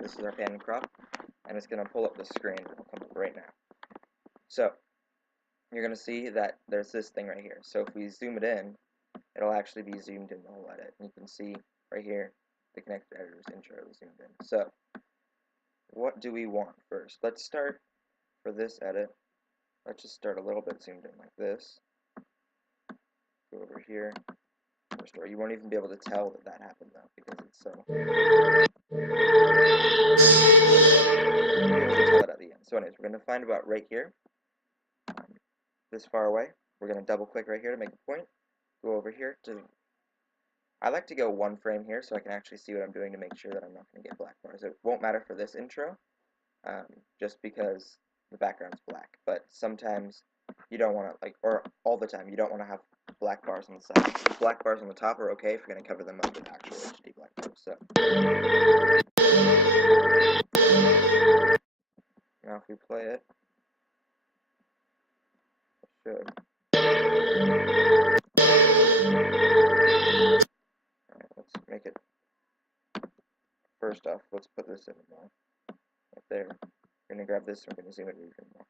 This is our pan and crop, and it's going to pull up the screen. It'll come up right now. So you're going to see that there's this thing right here. So if we zoom it in, it'll actually be zoomed in the whole edit. And you can see right here the connected editors intro is zoomed in. So what do we want first? Let's start for this edit. Let's just start a little bit zoomed in like this. Go over here. Restore. You won't even be able to tell that that happened though because it's so. You'll be able to tell it at the end. So anyways, we're going to find about right here. This far away. We're going to double click right here to make a point. Go over here to. I like to go one frame here so I can actually see what I'm doing to make sure that I'm not going to get black bars. It won't matter for this intro, just because the background's black. But sometimes you don't want to, like, or all the time, you don't want to have black bars on the side. Black bars on the top are okay if you're going to cover them up with actual HD black bars. So now if we play it, it should. Alright, let's make it. First off, let's put this in more. Right there. We're going to grab this and we're going to zoom it even more.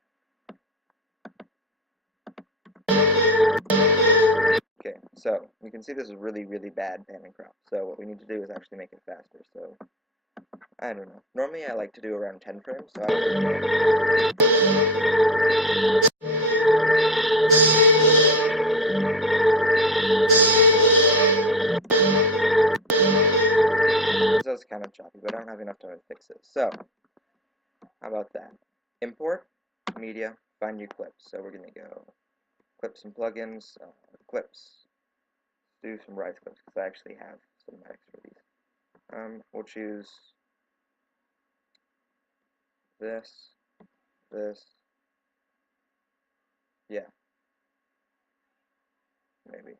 Okay, so you can see this is really, really bad pan and crop. So what we need to do is actually make it faster. So I don't know. Normally I like to do around 10 frames. So this is kind of choppy, but I don't have enough time to fix it. So how about that? Import, media, find new clips. So we're going to go clips and plugins, clips. Do some Rise clips because I actually have cinematics for these. We'll choose this, yeah, maybe.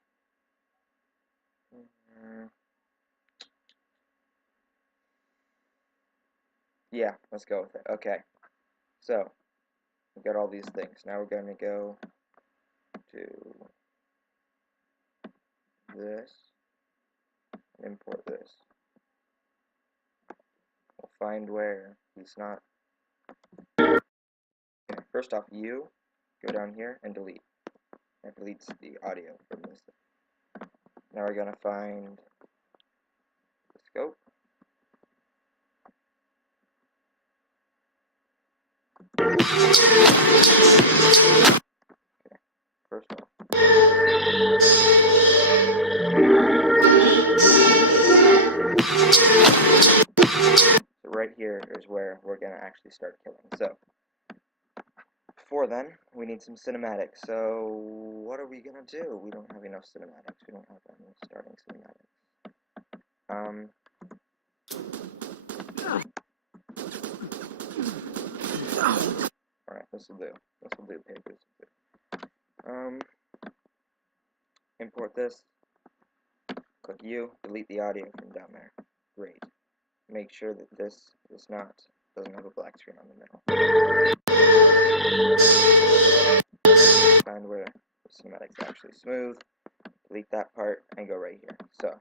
Yeah, let's go with it. Okay, so we got all these things. Now we're going to go to this and import this. We'll find where he's not. Okay, first off, you go down here and delete. It deletes the audio from this. Now we're going to find the scope. Okay, first off. So right here is where we're going to actually start killing. So before then, we need some cinematics. So what are we going to do? We don't have enough cinematics. We don't have any starting cinematics. Alright, this will do. This will do, papers. Import this. Click U. Delete the audio from down there. Great. Make sure that this doesn't have a black screen on the middle. Find where the cinematics are actually smooth. Delete that part and go right here. So.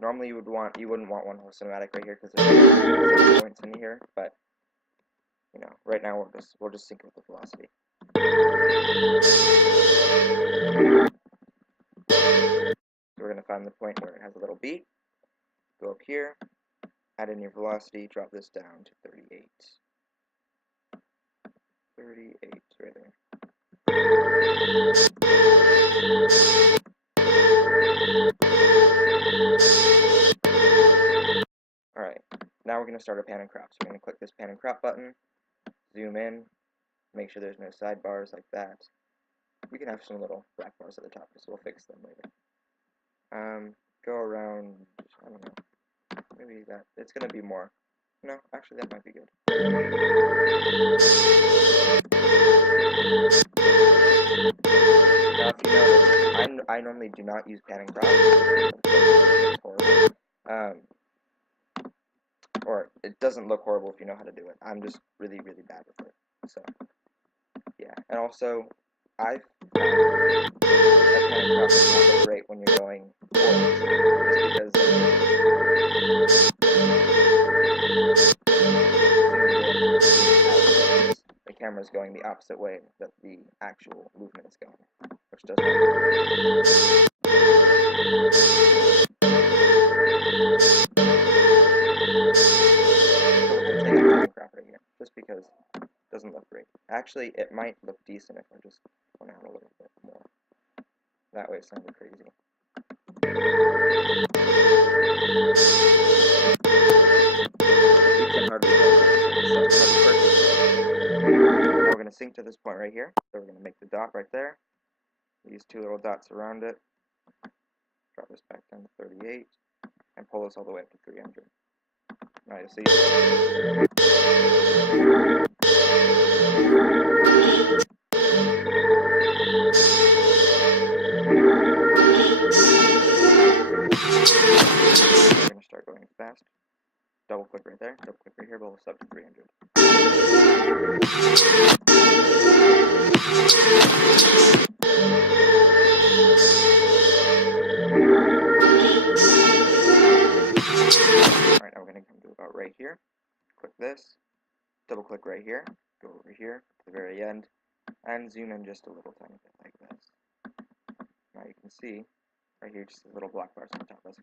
Normally you wouldn't want one whole cinematic right here because there's points in here, but you know, right now we'll just sync it with the velocity. So we're gonna find the point where it has a little beat. Go up here, add in your velocity, drop this down to 38. 38 right there. Alright, now we're going to start our pan and crop. So we're going to click this pan and crop button, zoom in, make sure there's no sidebars like that. You can have some little black bars at the top, so we'll fix them later. Go around, I don't know, maybe that, it's going to be more. No, actually that might be good. Now, if you notice, I normally do not use pan and crop. Or it doesn't look horrible if you know how to do it. I'm just really, really bad with it. So And also, I've found that panic crop is not look great when you're going forward, just because the camera is going the opposite way that the actual movement is going, which does not work. Right here, just because it doesn't look great. Actually, it might look decent if I just went out a little bit more. That way it's not crazy. You can hardly tell. Now we're going to sync to this point right here. So we're going to make the dot right there. These two little dots around it. Drop this back down to 38. And pull this all the way up to 300. Now you see. We're going to start going fast. Double click right there, double click right here, pull this up to 300. Alright, now we're going to come to about right here. Click this, double click right here, go over here to the very end, and zoom in just a little tiny bit like this. Now you can see, right here, just a little black bars on the top. That's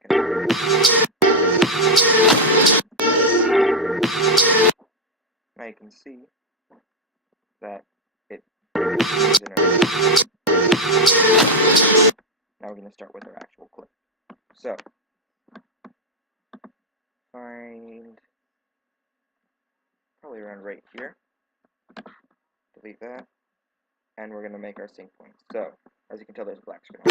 now you can see that it is in now we're going to start with our actual clip. So, find probably around right here. Delete that. And we're going to make our sync point. So, as you can tell, there's a black screen.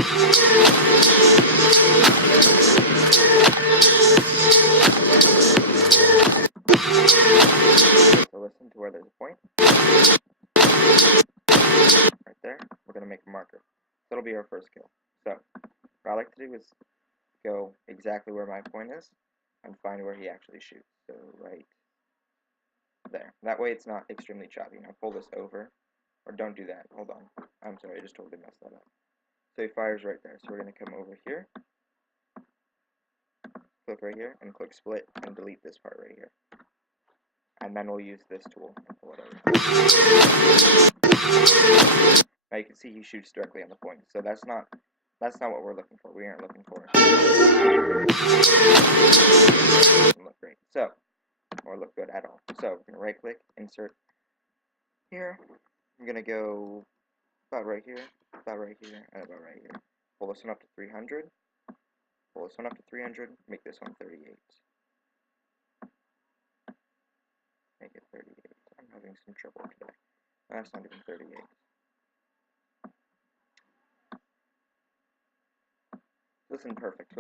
So listen to where there's a point. Right there. We're going to make a marker. So it'll be our first kill. So, what I like to do is go exactly where my point is and find where he actually shoots. So right there. That way it's not extremely choppy. Now pull this over. Or don't do that. Hold on. I'm sorry, I just totally messed that up. So he fires right there. So we're going to come over here. Click right here. And click split. And delete this part right here. And then we'll use this tool and pull it over. Now you can see he shoots directly on the point. So that's not what we're looking for. We aren't looking for it. Doesn't look great. So, or look good at all. So we're going to right click, insert here. I'm going to go about right here, and about right here. Pull this one up to 300. Pull this one up to 300. Make this one 38. Make it 38. I'm having some trouble today. That's not even 38. Listen, perfect.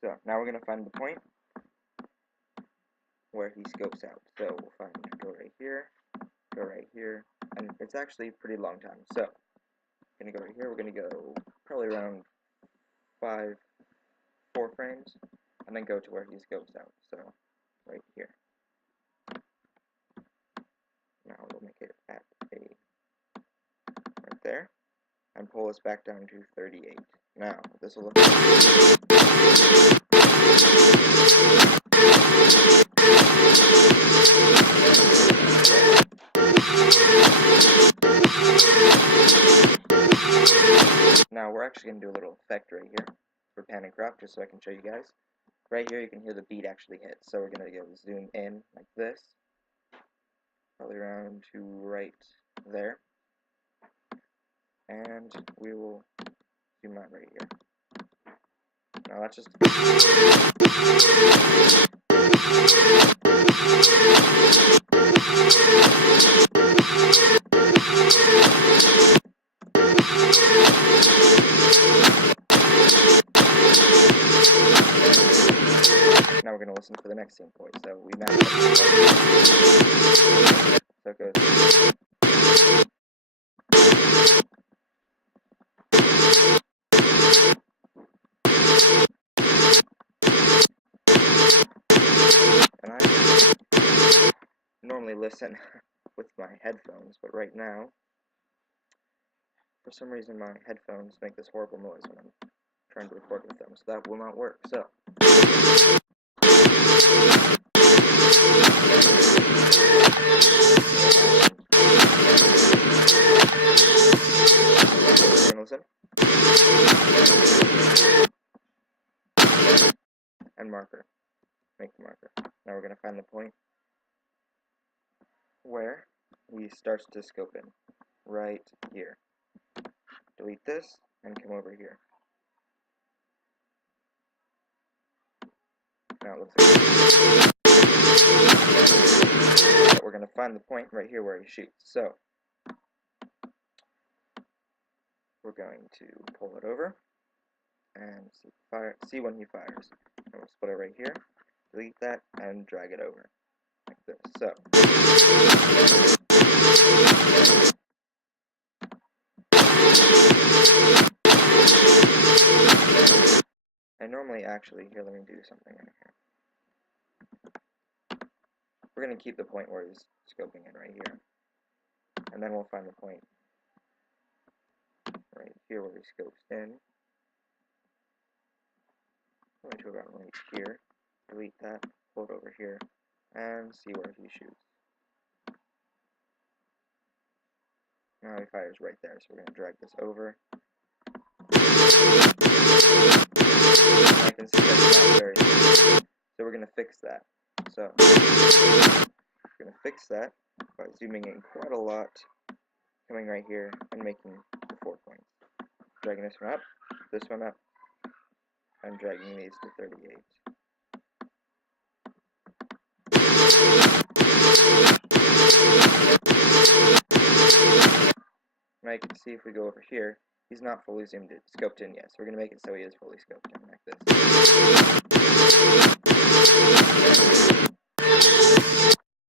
So, now we're going to find the point where he scopes out. So, we'll find, go right here, and it's actually a pretty long time. So, we're going to go right here, we're going to go probably around 4 frames, and then go to where he scopes out. So, right here. Now we'll make it at right there, and pull this back down to 38. Now, this will look Now we're actually going to do a little effect right here for pan and crop, just so I can show you guys. Right here you can hear the beat actually hit. So we're going to go zoom in like this, probably around to right there, and we will zoom out right here. Now that's just now we're going to listen for the next sync point. So we match up. So it goes. normally listen with my headphones, but right now, for some reason my headphones make this horrible noise when I'm trying to record with them, so that will not work. So listen. And marker. Make the marker. Now we're going to find the point where he starts to scope in. Right here. Delete this and come over here. Now it looks like we're going to find the point right here where he shoots. So we're going to pull it over and see when he fires. And we'll split it right here, delete that, and drag it over like this. So I normally actually, here, let me do something in here. We're going to keep the point where he's scoping in right here. And then we'll find the point right here where he scopes in. Going to about right here. Delete that, pull it over here, and see where he shoots. Now he fires right there, so we're going to drag this over. I can see that's not very good. So we're going to fix that. So we're going to fix that by zooming in quite a lot, coming right here, and making the 4 points. Dragging this one up, and dragging these to 38. Now you can see if we go over here, he's not fully scoped in yet, so we're going to make it so he is fully scoped in like this.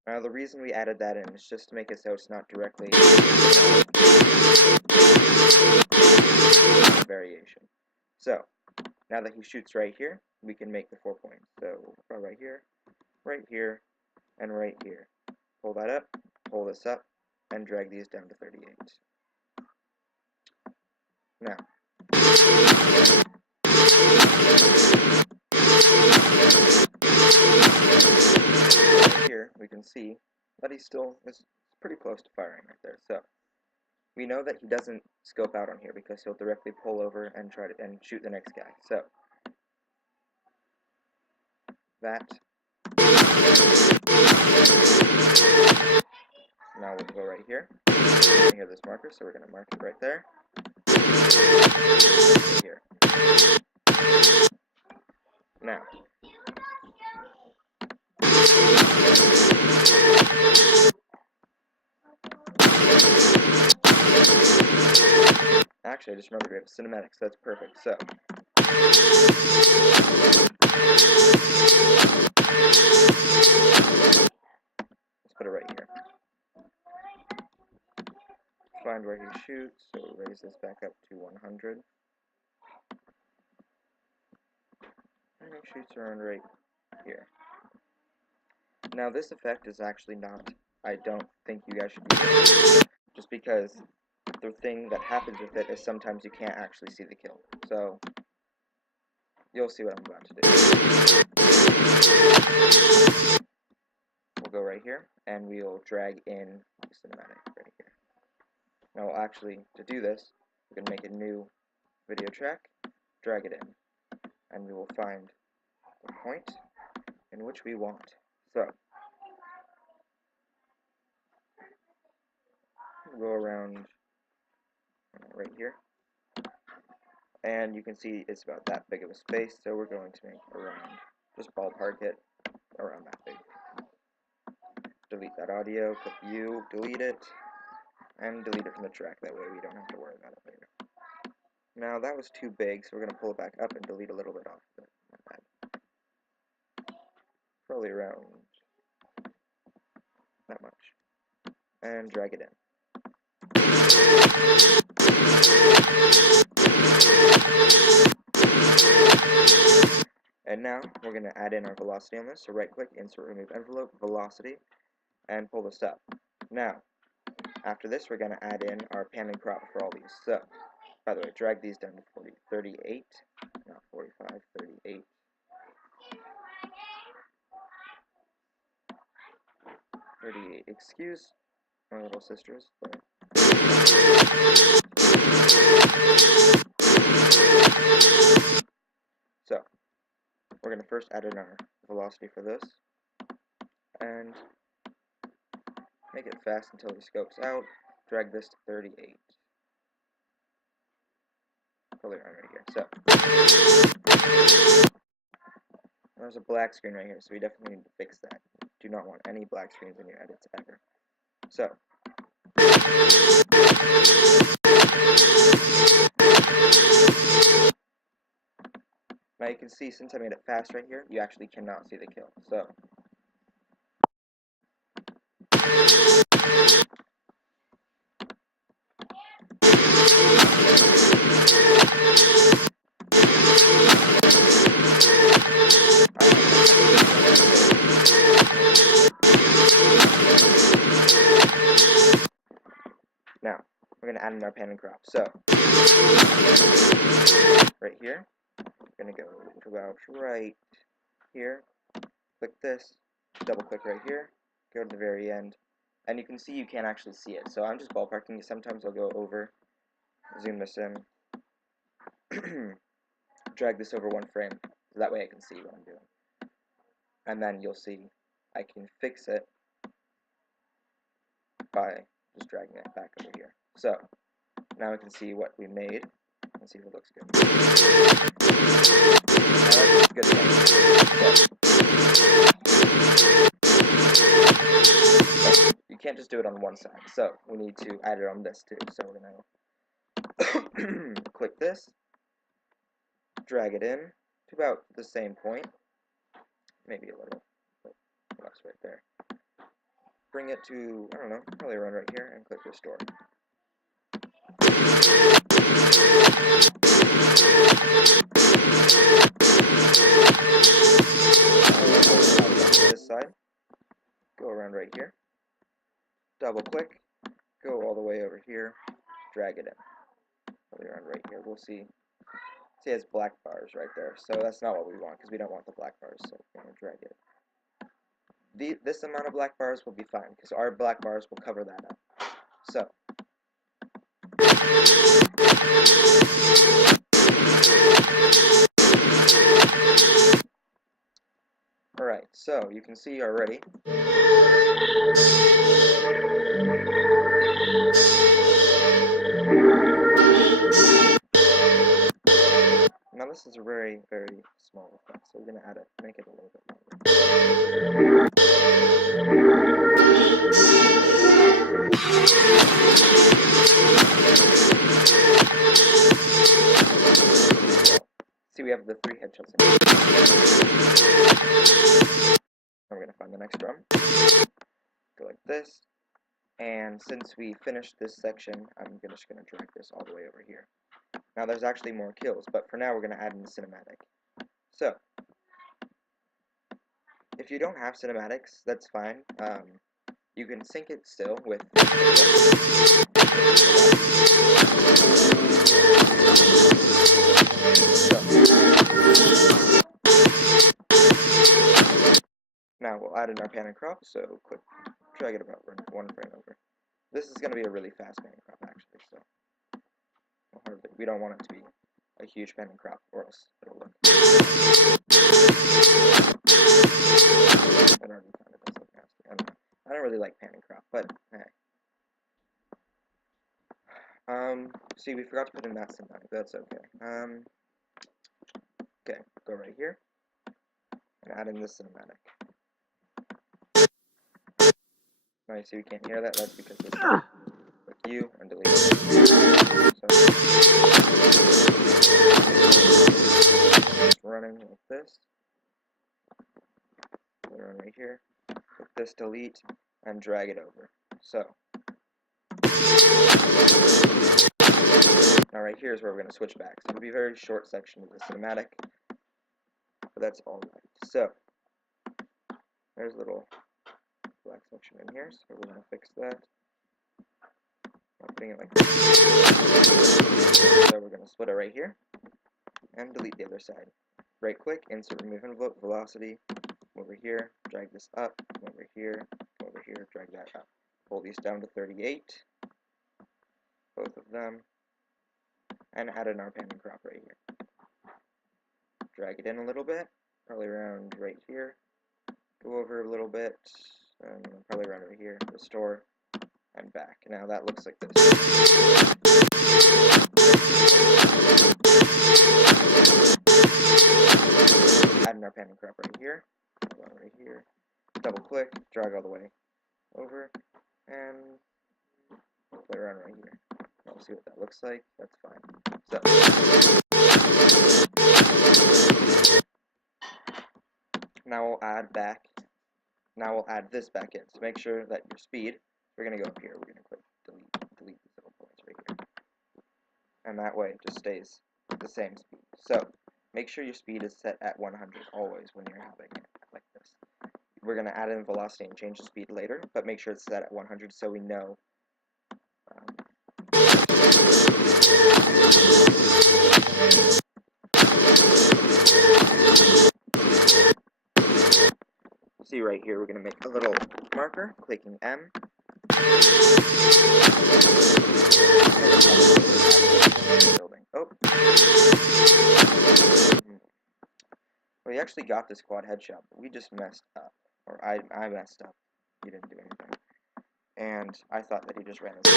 Now the reason we added that in is just to make it so it's not directly variation. So now that he shoots right here, we can make the 4 points. So we'll go right here, and right here. Pull that up, pull this up, and drag these down to 38. Now, here we can see that he still is pretty close to firing right there. So we know that he doesn't scope out on here because he'll directly pull over and try to shoot the next guy. So that. Now we'll go right here. Here's this marker, so we're going to mark it right there. Here. Now. Actually, I just remembered we have cinematics, so that's perfect. So. Let's put it right here. Find where he shoots, so we'll raise this back up to 100. And he shoots around right here. Now this effect is actually not, I don't think you guys should be doing it, just because the thing that happens with it is sometimes you can't actually see the kill. So you'll see what I'm about to do. We'll go right here, and we'll drag in the cinematic right here. Now, actually, to do this, we're going to make a new video track, drag it in, and we will find the point in which we want. So, we'll go around right here, and you can see it's about that big of a space, so we're going to make around, just ballpark it around that big. Delete that audio, click U, delete it, and delete it from the track, that way we don't have to worry about it later. Now that was too big, so we're going to pull it back up and delete a little bit off of it. Not bad. Probably around that much. And drag it in. And now we're going to add in our velocity on this, so right click, insert remove envelope, velocity, and pull this up. Now, after this, we're going to add in our pan and crop for all these. So, by the way, drag these down to 38, not 45, 38. Excuse my little sisters, but so we're going to first add in our velocity for this and make it fast until he scopes out. Drag this to 38. Probably around right here. So there's a black screen right here, so we definitely need to fix that. Do not want any black screens in your edits ever. So now you can see, since I made it fast right here, you actually cannot see the kill. So now we're going to add in our pan and crop. So right here, we're going to go to about right here, click this, double click right here, go to the very end, and you can see you can't actually see it. So I'm just ballparking it. Sometimes I'll go over, zoom this in, drag this over one frame, so that way I can see what I'm doing. And then you'll see I can fix it by just dragging it back over here. So now we can see what we made. Let's see if it looks good. Now that's good. So, you can't just do it on one side, so we need to add it on this too. So we're gonna click this, drag it in to about the same point, maybe a little, but less right there. Bring it to, I don't know, probably around right here, and click restore. This side, go around right here, double click, go all the way over here, drag it in. Probably around right here. We'll see. See, it has black bars right there. So that's not what we want, because we don't want the black bars. So we're going to drag it. This amount of black bars will be fine, because our black bars will cover that up. So alright, so you can see already. Now this is a very, very small effect, so we're going to add it, make it a little bit longer. See, we have the 3 headshots in here. Now we're going to find the next drum. Go like this. And since we finished this section, I'm just going to drag this all the way over here. Now there's actually more kills, but for now we're going to add in the cinematic. So, if you don't have cinematics, that's fine. You can sync it still with... Now we'll add in our pan and crop, so click, drag it about one frame over. This is going to be a really fast pan and crop actually, so we don't want it to be a huge pan and crop, or else it'll look. I already found it does look nasty. I don't really like pan and crop, but hey. See, we forgot to put in that cinematic. That's okay. Okay, go right here and add in this cinematic. Now you see we can't hear that. That's because this. Click U and delete it. So, it's running like this. Put it right here. Click this, delete, and drag it over. So now right here is where we're going to switch back. So it'll be a very short section of the cinematic, but that's all right. So there's a little black section in here, so we're going to fix that. I'm putting it like this. So we're going to split it right here, and delete the other side. Right click, insert remove envelope, velocity, come over here, drag this up, come over here, drag that up. Pull these down to 38, both of them, and add in our pan and crop right here. Drag it in a little bit, probably around right here, go over a little bit, and probably around right here, restore, and back. Now that looks like this. Add in our pan and crop right here, double click, drag all the way over, and play around right here. I'll see what that looks like. That's fine. So now we'll add this back in. So make sure that your speed, we're going to go up here, we're going to click delete these little points right here. And that way it just stays the same speed. So make sure your speed is set at 100 always when you're having it like this. We're going to add in velocity and change the speed later, but make sure it's set at 100 so we know see right here, we're going to make a little marker, clicking M. Oh. We actually got this quad headshot, but we just messed up. Or I messed up. He didn't do anything. And I thought that he just ran his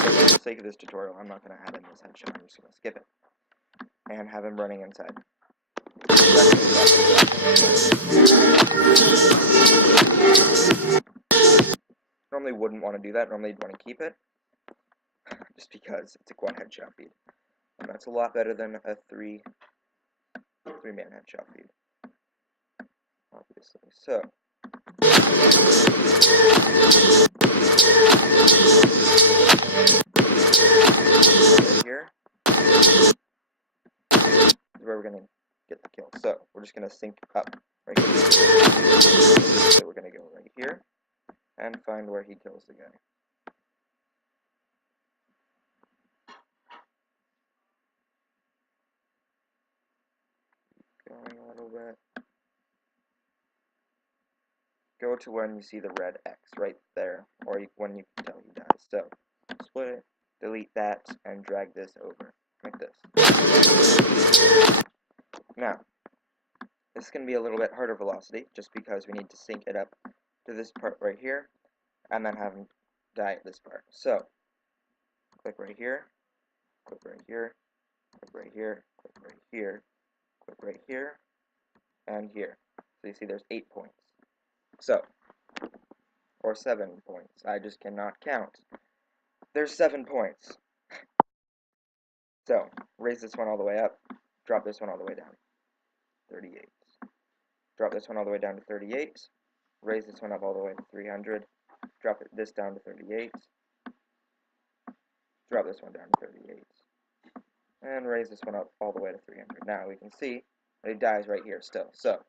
For the sake of this tutorial, I'm not going to add in this headshot. I'm just going to skip it. And have him running inside. Normally wouldn't want to do that. Normally you'd want to keep it. Just because it's a quad headshot feed. And that's a lot better than a three-man headshot feed. Obviously. So here is where we're going to get the kill. So we're just going to sync up right here. So we're going to go right here and find where he kills the guy. Going a little bit. Go to when you see the red X right there, or when you can tell he dies. So split it, delete that, and drag this over like this. Now, this is going to be a little bit harder velocity, just because we need to sync it up to this part right here, and then have him die at this part. So, click right here, click right here, click right here, click right here, click right here, and here. So you see there's 8 points. So, or 7 points. I just cannot count. There's 7 points. So, raise this one all the way up, drop this one all the way down. 38. Drop this one all the way down to 38. Raise this one up all the way to 300. Drop this down to 38. Drop this one down to 38. And raise this one up all the way to 300. Now we can see that he dies right here still. So,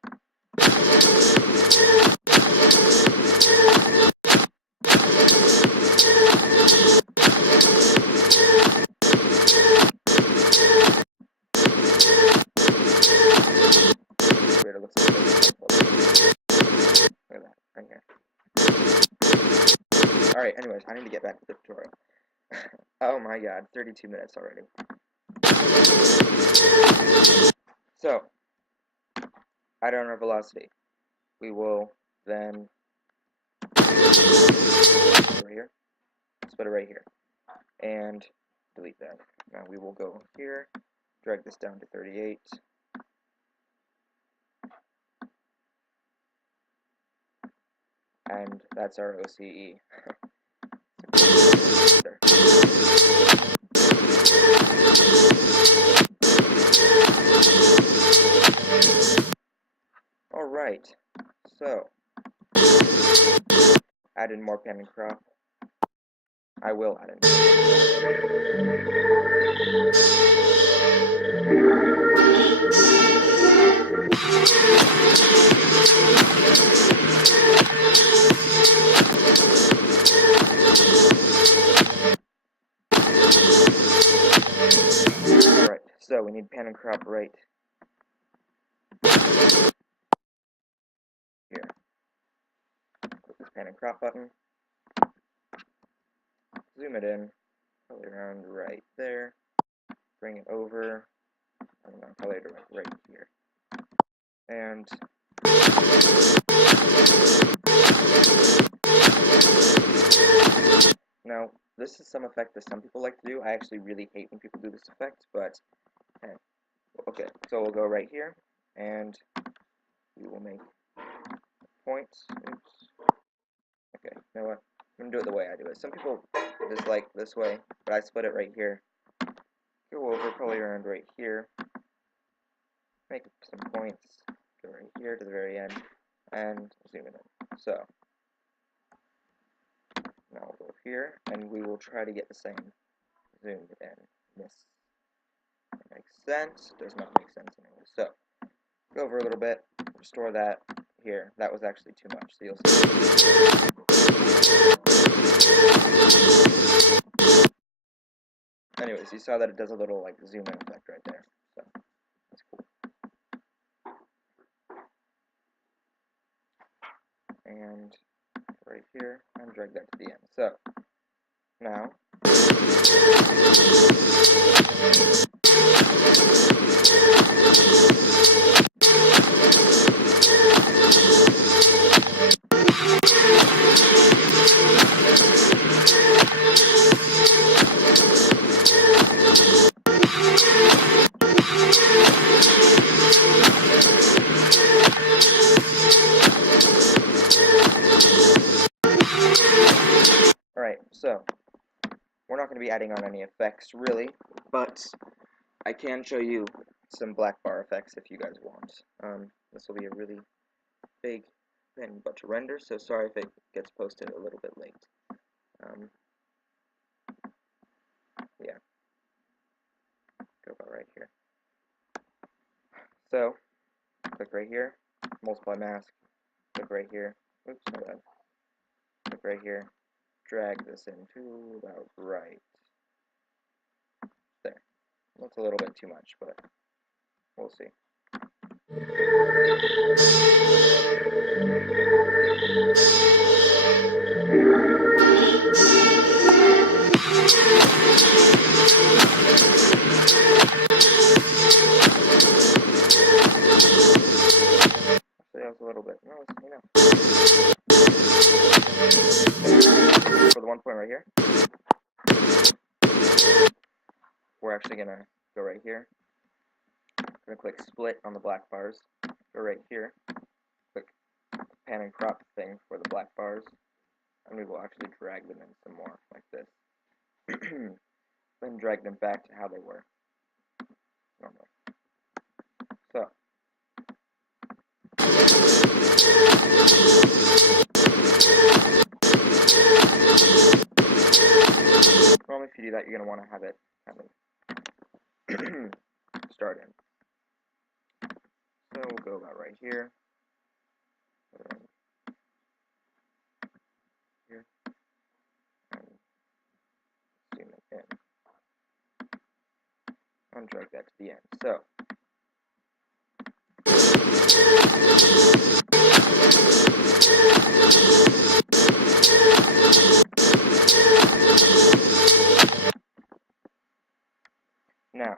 alright, anyways, I need to get back to the tutorial. Oh my god, 32 minutes already. So, add on our velocity. We will then over here, split it right here, and delete that. Now we will go here, drag this down to 38. And that's our OCE. Alright, so add in more pan and crop. I will add in. pan and crop right here. Click this pan and crop button. Zoom it in, probably around right there. Bring it over. I don't know, probably right here. And now, this is some effect that some people like to do. I actually really hate when people do this effect, but okay, so we'll go right here, and we will make points. Oops. Okay, you know what? I'm gonna do it the way I do it. Some people dislike this way, but I split it right here. Go over, probably around right here. Make some points. Go right here to the very end, and zoom it in. So now we'll go here, and we will try to get the same zoomed in. This makes sense. Does not make sense anyway. So go over a little bit. Restore that here. That was actually too much. So you'll see. Anyways, you saw that it does a little like zoom in effect right there. So that's cool. And right here, and drag that to the end. So now alright, so we're not going to be adding on any effects really, but I can show you some black bar effects if you guys want. This will be a really big thing but to render, so sorry if it gets posted a little bit late. Yeah, go about right here. So click right here, multiply mask, click right here, oops, my bad, click right here, drag this into about right there. That's a little bit too much, but we'll see. Actually, that was a little bit. No, it's, you know. For the one point right here, we're actually gonna go right here. We're gonna click split on the black bars. Go right here. Click pan and crop thing for the black bars, and we will actually drag them in some more like this. Then drag them back to how they were normally. So normally if you do that, you're gonna want to have it kind of start in. So we'll go about right here. Here. And zoom it in. And drag that to the end. So now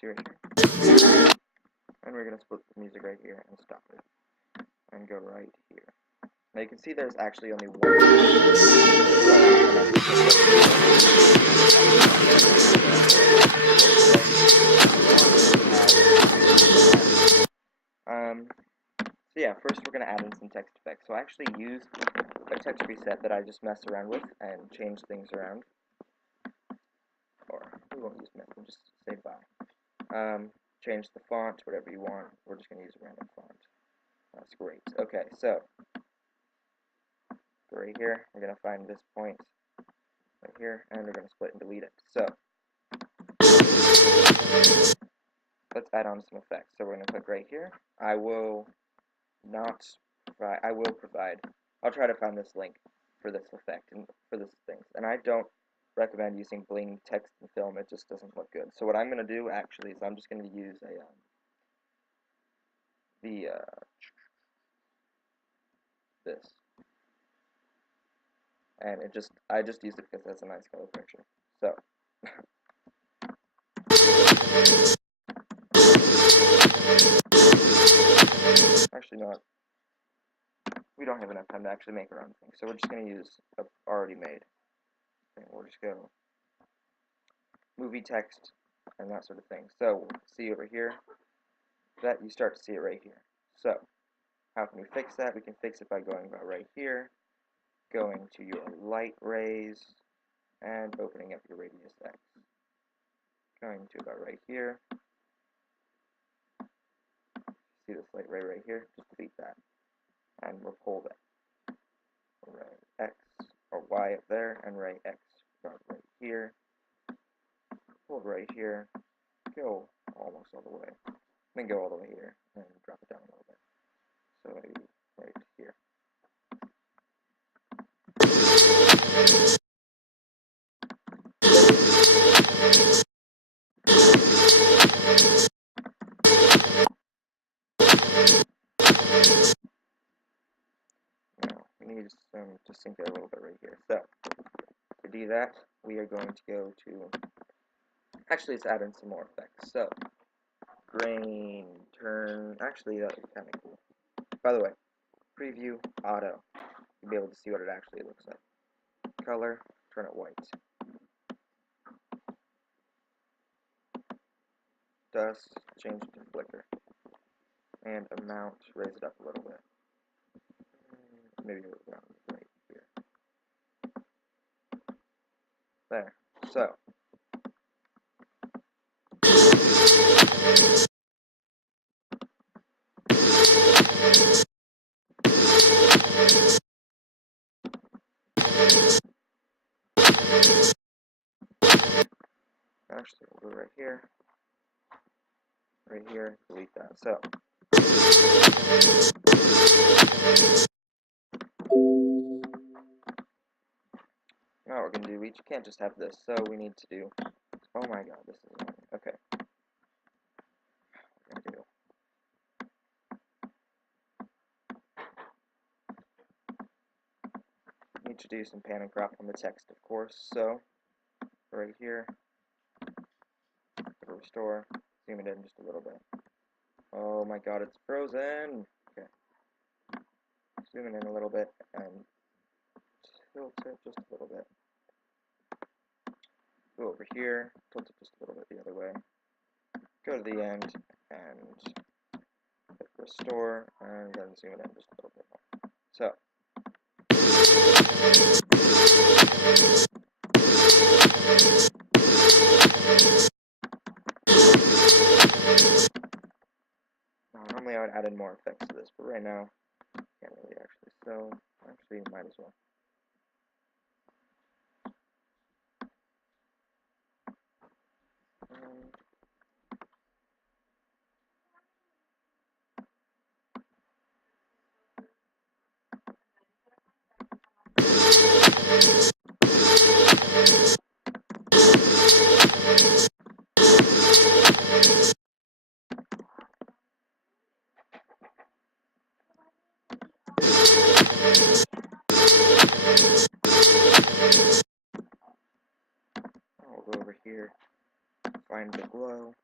see right here. And we're gonna split the music right here and stop it. And go right here. Now you can see there's actually only one. So yeah, first we're going to add in some text effects. So I actually used a text preset that I just messed around with and changed things around. Or we won't use we'll just say bye. Change the font, whatever you want. We're just going to use a random font. That's great. Okay, so go right here. We're going to find this point right here, and we're going to split and delete it. So let's add on some effects. So we're going to click right here. I'll try to find this link for this effect and for this things. And I don't recommend using bling text and film. It just doesn't look good. So what I'm going to do actually is I'm just going to use this, and I just used it because that's a nice color picture. So actually not. We don't have enough time to actually make our own thing, so we're just going to use a already made thing. We'll just go movie text and that sort of thing. So we'll see over here that you start to see it right here. So how can we fix that? We can fix it by going about right here, going to your light rays, and opening up your radius X. Going to about right here. See this light ray right here? Just delete that. And we'll pull that. Ray X, or Y up there, and ray X about right here. Pull right here. Go almost all the way. Then go all the way here, and drop it down a little bit. So maybe right here. Now, we need to sync it a little bit right here. So, to do that, we are going to go to, actually let's add in some more effects. So, grain, turn, actually that would be kind of cool. By the way, preview, auto. You'll be able to see what it actually looks like. Color, turn it white. Dust, change it to flicker. And amount, raise it up a little bit. Maybe around right here. There. So. Actually, we'll go right here. Right here, delete that. So. Now what we're going to do, we can't just have this, so we need to do, oh my god, this is annoying. Okay. What we're going to do. Need to do some pan and crop on the text, of course, so, right here, restore, zoom it in just a little bit. Oh my god, it's frozen! Okay. Zoom it in a little bit, and tilt it just a little bit. Go over here, tilt it just a little bit the other way. Go to the end, and hit restore, and then zoom it in just a little bit more. So. Normally I would add in more effects to this, but right now, can't really actually, so actually might as well. I'll go over here, find the glow,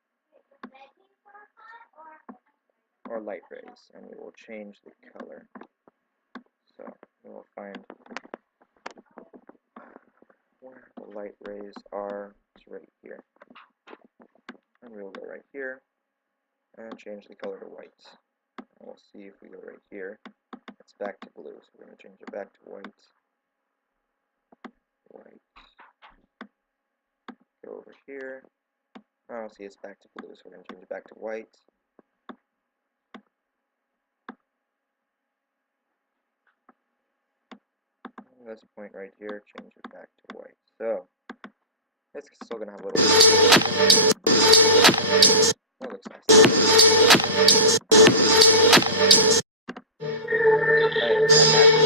or light rays, and we will change the color. So we will find where the light rays are. It's right here. And we will go right here and change the color to white. And we'll see if we go right here, it's back to blue. So we're going to change it back to white. White. Go over here. Oh, see, it's back to blue, so we're going to change it back to white. And this point right here, change it back to white. So, it's still going to have a little bit. That looks nice. I'm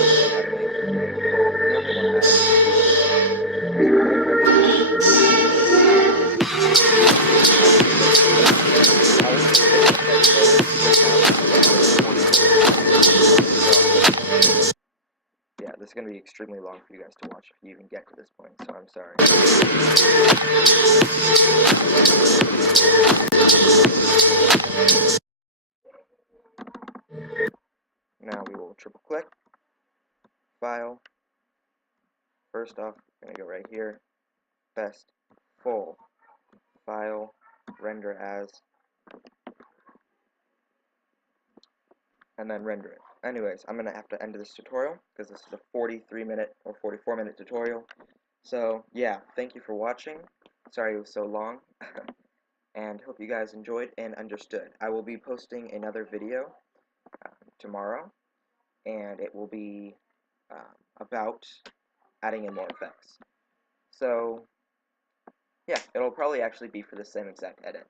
actually having extremely long for you guys to watch if you even get to this point, so I'm sorry. Now we will triple click, File. First off, I'm going to go right here, Best, Full, File, Render As, and then render it. Anyways, I'm going to have to end this tutorial because this is a 43-minute or 44-minute tutorial. So, yeah, thank you for watching. Sorry it was so long. And hope you guys enjoyed and understood. I will be posting another video tomorrow, and it will be about adding in more effects. So, yeah, it'll probably actually be for the same exact edit.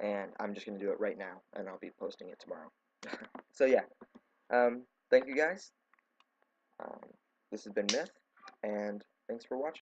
And I'm just going to do it right now, and I'll be posting it tomorrow. So, yeah. Thank you guys. This has been Myth, and thanks for watching.